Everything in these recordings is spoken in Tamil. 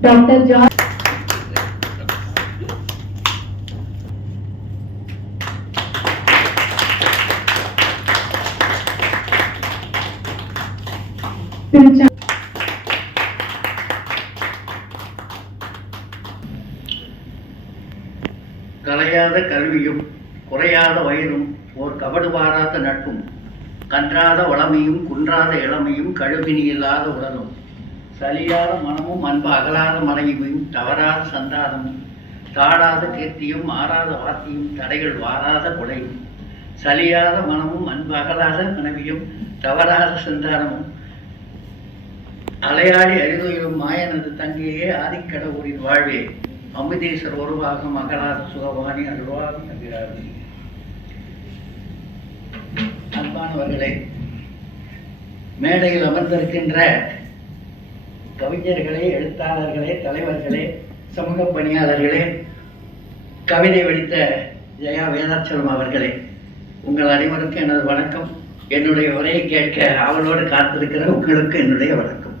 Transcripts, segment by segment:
Dr. John கலையாத கல்வியும் குறையாத வயதும் ஓர் கபடு பாராத நட்பும் கன்றாத வளமையும் குன்றாத இளமையும் கழுவினி இல்லாத உடலும் சலியாத மனமும் அன்பு அகலாத மனைவியும் தவறாத சந்தானமும் தாடாத கீர்த்தியும் ஆறாத வாத்தியும் தடைகள் வாராத கொலையும் சலியாத மனமும் அன்பு அகலாத மனைவியும் தவறாத சந்தானமும் அலையாடி அரிதுயிலும் மாயனது தங்கையே ஆதிக்கடவுரின் வாழ்வே அமிதேஸ்வர் உருவாக மகளாத சுகவாணி அருள்வாகி நகிறார்கள் அன்பானவர்களே மேடையில் அமர்ந்திருக்கின்ற கவிஞர்களே எழுத்தாளர்களே தலைவர்களே சமூக பணியாளர்களே கவிதை வெடித்த ஜெயா வேதாச்சலம் அவர்களே உங்கள் அனைவருக்கும் எனது வணக்கம். என்னுடைய உரையை கேட்க அவளோடு காத்திருக்கிற உங்களுக்கு என்னுடைய வணக்கம்.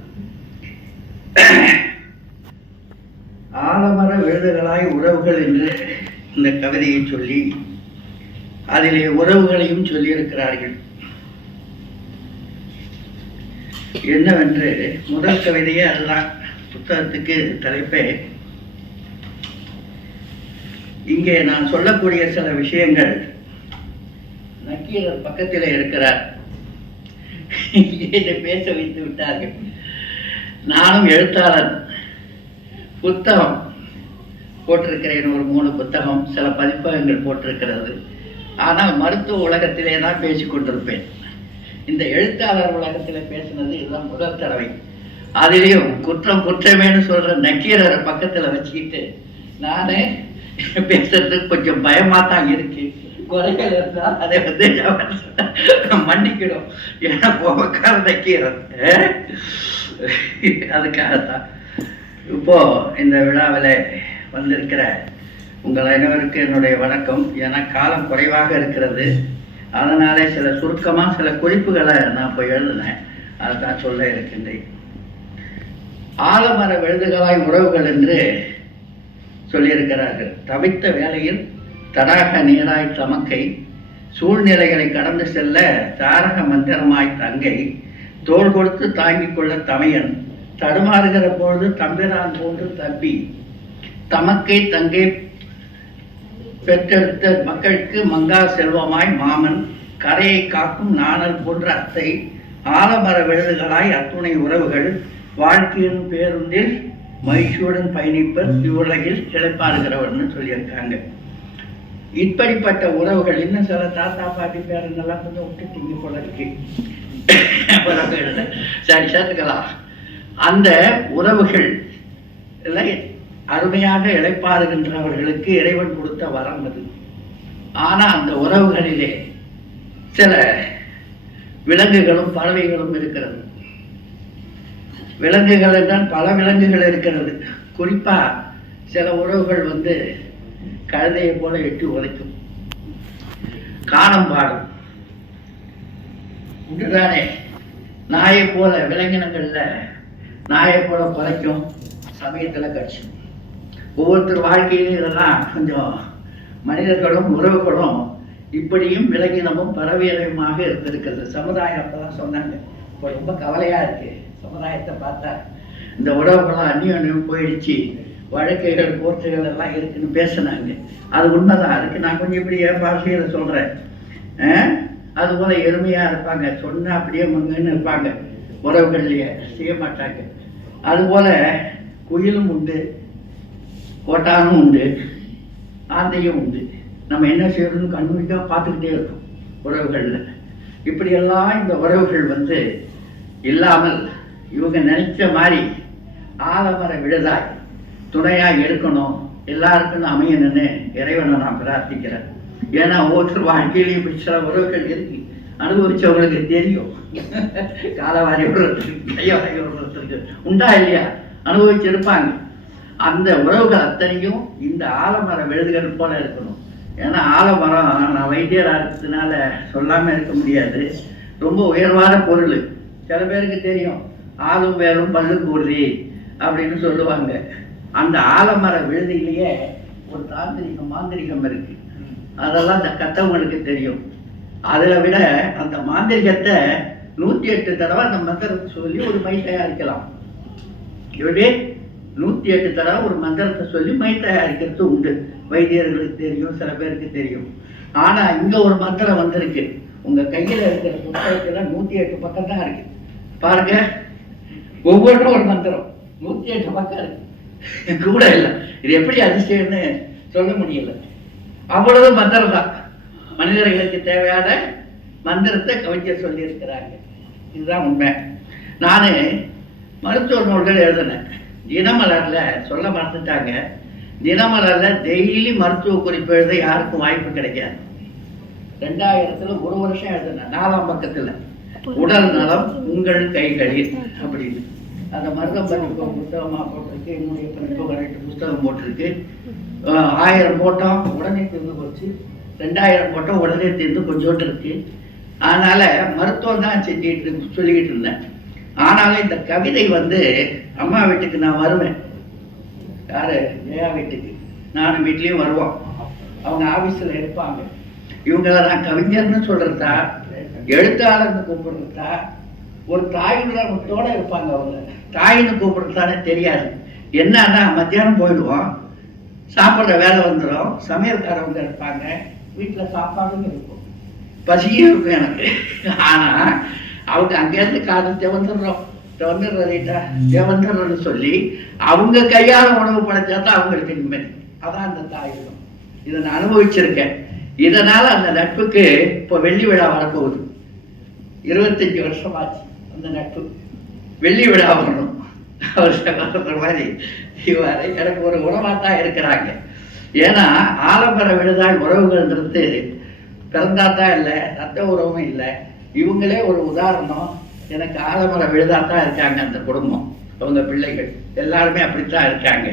ஆலமர விழுதுகளாய் உறவுகள் என்று இந்த கவிதையை சொல்லி அதிலே உறவுகளையும் சொல்லியிருக்கிறார்கள். என்னவென்று முதல் கவிதையே அதுதான். புத்தகத்துக்கு தலைப்பே. இங்கே நான் சொல்லக்கூடிய சில விஷயங்கள் நக்கீரர் பக்கத்தில் இருக்கிறார். என்னை பேச வைத்து விட்டார்கள். நானும் எழுத்தாளர். புத்தகம் போட்டிருக்கிறேன். ஒரு மூணு புத்தகம் சில பதிப்பகங்கள் போட்டிருக்கிறது. ஆனால் மருத்துவ உலகத்திலே தான் பேசி கொண்டிருப்பேன் இந்த எழுத்தாளர் உலகத்தில் பேசினது இதுதான் முதல் தடவை. அதுலேயும் குற்றம் குற்றமேனு சொல்ற நக்கீரரை பக்கத்துல வச்சுக்கிட்டு நானே பேசுறதுக்கு கொஞ்சம் பயமா தான் இருக்கு. குறைகள் இருந்தால் அதை வந்து மன்னிக்கிடும் மன்னிக்கணும். ஏன்னா கோபக்கார நக்கீரன் அதுக்காக அதுக்காகத்தான். இப்போ இந்த விழாவில் வந்திருக்கிற உங்கள் அனைவருக்கு என்னுடைய வணக்கம். ஏன்னா காலம் குறைவாக இருக்கிறது. அதனாலே சில சுருக்கமாக சில குறிப்புகளை நான் இப்போ எழுதினேன். அதை தான் சொல்ல இருக்கின்றேன். ஆலமர விழுதுகளாய் உறவுகள் என்று சொல்லியிருக்கிறார்கள். தவித்த வேளையில் தடாக நீராய் தமக்கை சூழ்நிலைகளை கடந்து செல்ல தாரக மந்திரமாய் தங்கை தோள் கொடுத்து தாங்கிக் கொள்ள தமையன் தடுமாறுகிற பொழுது தம்பிரான் போன்று தப்பி தமக்கை தங்கை பெற்றெடுத்த மக்களுக்கு மங்கா செல்வமாய் மாமன் கரையை காக்கும் நாணல் போன்ற அத்தை ஆலமர விழுதுகளாய் அத்துணை உறவுகள் வாழ்க்கையின் பேருந்தில் மகிழ்ச்சியுடன் பயணிப்பர் இவ்வுலகில் இழைப்பாருகிறவர்னு சொல்லியிருக்காங்க. இப்படிப்பட்ட உறவுகள் இன்னும் சில தாத்தா பாட்டி பேருங்கெல்லாம் கொஞ்சம் விட்டுட்டீங்க போல இருக்கு. சரி சேர்த்துக்கலாம். அந்த உறவுகள் எல்லாம் அருமையாக இழைப்பாருகின்றவர்களுக்கு இறைவன் கொடுத்த வரம் அது. ஆனால் அந்த உறவுகளிலே சில விலங்குகளும் பறவைகளும் இருக்கிறது. விலங்குகள் தான் பல விலங்குகள் இருக்கிறது. குறிப்பாக சில உறவுகள் வந்து கழுதையை போல எட்டி உரைக்கும் காணம் பாடும். உண்டுதானே? நாயை போல விலங்கினங்களில் நாயை போல குறைக்கும் சமயத்தில் கடிச்சும் ஒவ்வொருத்தர் வாழ்க்கையிலும் இதெல்லாம் கொஞ்சம் மனிதர்களும் உறவுகளும் இப்படியும் விலங்கினமும் பறவையமாக இருந்திருக்கிறது. சமுதாயம் அப்போதான் சொன்னாங்க. இப்போ ரொம்ப கவலையாக இருக்குது சமுதாயத்தை பார்த்தா இந்த உறவுகள்லாம் அந்நியம் போயிடுச்சு. வழக்குகள் கோர்ட்டுகள் எல்லாம் இருக்குன்னு பேசினாங்க. அது உண்மைதான். அதுக்கு நான் கொஞ்சம் இப்படி என் பாஷையில் சொல்கிறேன் அஹ்? அது இருப்பாங்க. சொன்னால் அப்படியே மங்கன்னு இருப்பாங்க. உறவுகள்லையே செய்ய மாட்டாங்க. அதுபோல் குயிலும் உண்டு. கோட்டானும் உண்டு ஆந்தையும் உண்டு. நம்ம என்ன செய்யறதுன்னு கண்ணுமிக்கா பார்த்துக்கிட்டே இருக்கோம் உறவுகளில். இப்படியெல்லாம் இந்த உறவுகள் வந்து இல்லாமல் இவங்க நினைச்ச மாதிரி ஆலமர விடுதாய் துணையாக இருக்கணும் எல்லாருக்கும் அமையணும்னு இறைவனை நான் பிரார்த்திக்கிறேன். ஏன்னா ஒவ்வொரு வாழ்க்கையிலையும் இப்படி சில உறவுகள் இருக்கு. அனுபவிச்சவங்களுக்கு தெரியும். காலவாரி ஒருத்தருக்கு கையவாரி ஒருத்தருக்கு. உண்டா இல்லையா? அனுபவிச்சிருப்பாங்க. அந்த உறவுகள் அத்தனையும் இந்த ஆலமர விழுதுகள் போல இருக்கணும். ஏன்னா ஆலமரம் நான் வைத்தியராக இருக்கிறதுனால சொல்லாம இருக்க முடியாது. ரொம்ப உயர்வான பொருள். சில பேருக்கு தெரியும் ஆளும் வேறும் பல்லு கூறி அப்படின்னு சொல்லுவாங்க. அந்த ஆலமர விழுதியிலேயே ஒரு தாந்திரிகம் மாந்திரிகம் இருக்கு. அதெல்லாம் அந்த கத்தவங்களுக்கு தெரியும். அதில் விட அந்த மாந்திரிகத்தை நூற்றி எட்டு தடவை அந்த மந்திரத்தை சொல்லி ஒரு மை தயாரிக்கலாம். எப்படி நூற்றி எட்டு தடவை ஒரு மந்திரத்தை சொல்லி மை தயாரிக்கிறது உண்டு. வைத்தியர்களுக்கு தெரியும் சில பேருக்கு தெரியும். ஆனால் இங்கே ஒரு மந்திரம் வந்திருக்கு. உங்கள் கையில் இருக்கிற புத்தகத்தில் நூற்றி எட்டு பக்கம் தான் இருக்கு. பாருங்க. ஒவ்வொன்றும் ஒரு மந்திரம். நூற்றி எட்டு பக்கம் இருக்கு. கூட இல்லை. இது எப்படி அதிசயம்னு சொல்ல முடியல. அவ்வளவு மந்திரம் தான். மனிதர்களுக்கு தேவையான மந்திரத்தை கவிஞர் சொல்லியிருக்கிறாங்க. இதுதான் உண்மை. நான் மருத்துவ நூல்கள் எழுதினேன். தினமலர்ல சொல்ல மறந்துட்டாங்க. தினமலர்ல டெய்லி மருத்துவ குறிப்பு எழுத யாருக்கும் வாய்ப்பு கிடைக்காது. ரெண்டாயிரத்துல ஒரு வருஷம் எழுதினேன் நாலாம் பக்கத்துல. உடல் நலம் உங்கள் கைகளில் அப்படின்னு. அந்த மருதம் படிப்பு புத்தகமா போட்டிருக்கு என்னுடைய படிப்பு ரெண்டு புத்தகம் போட்டிருக்கு. ஆயிரம் போட்டோம் உடனே தீர்ந்து போச்சு. ரெண்டாயிரம் போட்டோம் உடனே தீர்ந்து கொஞ்சோட்டு இருக்கு. அதனால மருத்துவம் தான் செஞ்சுட்டு இருக்கு- சொல்லிக்கிட்டு இருந்தேன். ஆனாலும் இந்த கவிதை வந்து அம்மா வீட்டுக்கு நான் வருவேன். யாரு? ஜெயா வீட்டுக்கு. நானும் வீட்லேயும் வருவோம். அவங்க ஆஃபீஸில் இருப்பாங்க. இவங்களை நான் கவிஞர்னு சொல்றதா? எழுத்தாளர்னு கூப்பிடுறதா? ஒரு தாயுணர்வத்தோட இருப்பாங்க அவங்க. தாயின்னு கூப்பிடுறதானே தெரியாது. என்னன்னா மத்தியானம் போயிடுவோம். சாப்பிட்ற வேலை வந்துடும் சமையல்காரவங்க இருப்பாங்க. வீட்டில் சாப்பாடும் இருக்கும். பசியும் இருக்கும் எனக்கு. ஆனால் அவங்க அங்கேருந்து காது தேவந்துடுறோம் தேவந்துடுறீட்டா தேவந்துடுறோம்னு சொல்லி அவங்க கையால் உணவு படைச்சா தான் அவங்களுக்கு நிம்மதி அதான் அந்த தாயுடம் இதை நான் அனுபவிச்சிருக்கேன். இதனால அந்த நட்புக்கு இப்போ வெள்ளி விழா வரப்போகுது. இருபத்தஞ்சு வருஷம் ஆச்சு அந்த நட்பு. வெள்ளி விழா வரணும். அவர் சொல்ற மாதிரி இவ்வாறு எனக்கு ஒரு உறவாக தான் இருக்கிறாங்க. ஏன்னா ஆலம்பர விழுதாய் உறவுகள்ன்றது பிறந்தாத்தான் இல்லை ரத்த உறவும் இல்லை. இவங்களே ஒரு உதாரணம். எனக்கு ஆலமர விழுதாத்தான் இருக்காங்க அந்த குடும்பம் அவங்க பிள்ளைகள். எல்லாருமே அப்படித்தான் இருக்காங்க.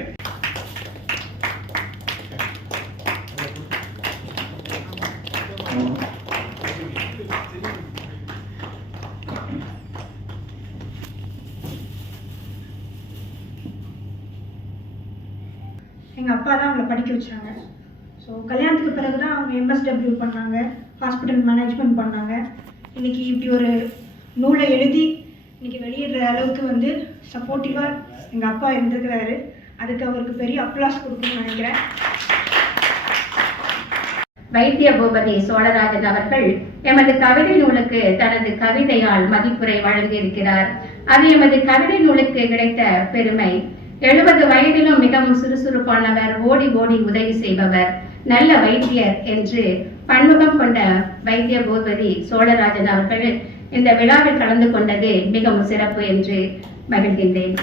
எங்கள் அப்பா தான் அவங்கள படிக்க வச்சாங்க. ஸோ கல்யாணத்துக்கு பிறகு தான் அவங்க எம்எஸ்டபிள்யூ பண்ணாங்க ஹாஸ்பிட்டல் மேனேஜ்மெண்ட் பண்ணாங்க. இன்னைக்கு இப்படி ஒரு நூலை எழுதி இன்னைக்கு வெளியிடுற அளவுக்கு வந்து சப்போர்ட்டிவாக எங்கள் அப்பா இருந்திருக்கிறாரு. அதுக்கு அவருக்கு பெரிய அப்ளாஸ் கொடுக்கணும்னு நினைக்கிறேன். வைத்திய பூபதி சோழராஜன் அவர்கள் எமது கவிதை நூலுக்கு தனது கவிதையால் மதிப்புரை வழங்கியிருக்கிறார். அது எமது கவிதை நூலுக்கு கிடைத்த பெருமை. எழுபது வயதிலும் மிகவும் சுறுசுறுப்பானவர் ஓடி ஓடி உதவி செய்பவர் நல்ல வைத்தியர் என்று பன்முகம் கொண்ட வைத்திய பூபதி சோழராஜன் அவர்கள் இந்த விழாவில் கலந்து கொண்டது மிகவும் சிறப்பு என்று மகிழ்கின்றேன்.